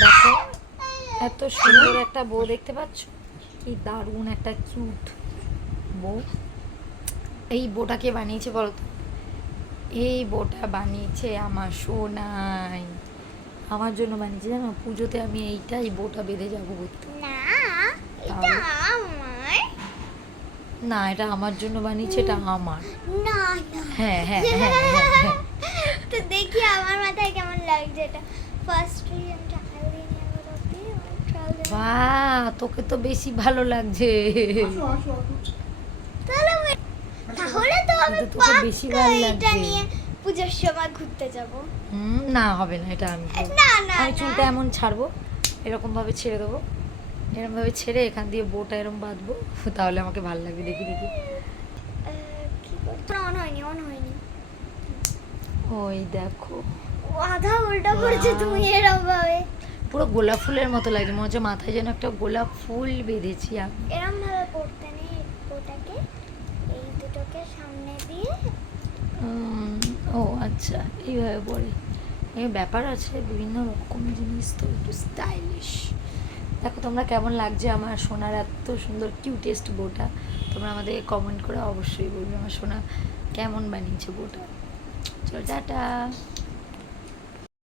দেখো এত সুন্দর একটা বউ দেখতে পাচ্ছ, কি দারুণ একটা কিউট বউ। এই বউটাকে বানিয়েছে বলো তো? এই বউটা বানিয়েছে আমার সোনাই, আমার জন্য বানিয়েছে জানো। পুজোতে আমি এইটাই বউটা বেঁধে যাবো ঘুরতে। না এটা তাহলে? আমার না, এটা আমার জন্য বানিয়েছে, এটা আমার। না না হ্যাঁ হ্যাঁ হ্যাঁ হ্যাঁ হ্যাঁ। তো দেখি আমার মাথায় কেমন লাগছে এটা। ফার্স্ট আমি টাকা দিয়ে নেবো রবি বাহ, তোকে তো বেশি ভালো লাগছে। তাহলে তো আমি এটা তোকে বেশি পাক্কা ভালো এটা লাগছে। নিয়ে পূজার সময় ঘুরতে যাব। না হবে না, এটা আমি করবো। না না আমি না। চুলটা এমন ছাড়বো, এরকম ভাবে ছেড়ে দেবো, এরকম ভাবে ছেড়ে এখান দিয়ে বউটা এরকম বাঁধবো, তাহলে আমাকে ভালো লাগবে। দেখি দেখি। কি করতে অন হয়নি অন হয়নি। ওই দেখো, ও আধা উল্টো করছে তুমি এরকম ভাবে। পুরো গোলাপ ফুলের মতো লাগছে, মনে হচ্ছে মাথায় যেন একটা গোলাপ ফুল বেঁধেছি আমি। এরকম ভাবে পড়তে নেই ওটাকে, এই দুটোকে সামনে দিয়ে। ও আচ্ছা, এইভাবে পরে এই ব্যাপার আছে, বিভিন্ন রকম জিনিস তো একটু স্টাইলিশ। দেখো তোমরা কেমন লাগছে আমার সোনার এত সুন্দর কিউটেস্ট বউটা। তোমরা আমাদের কমেন্ট করে অবশ্যই বলবে আমার সোনা কেমন বানিয়েছে বউটা। চলো টাটা।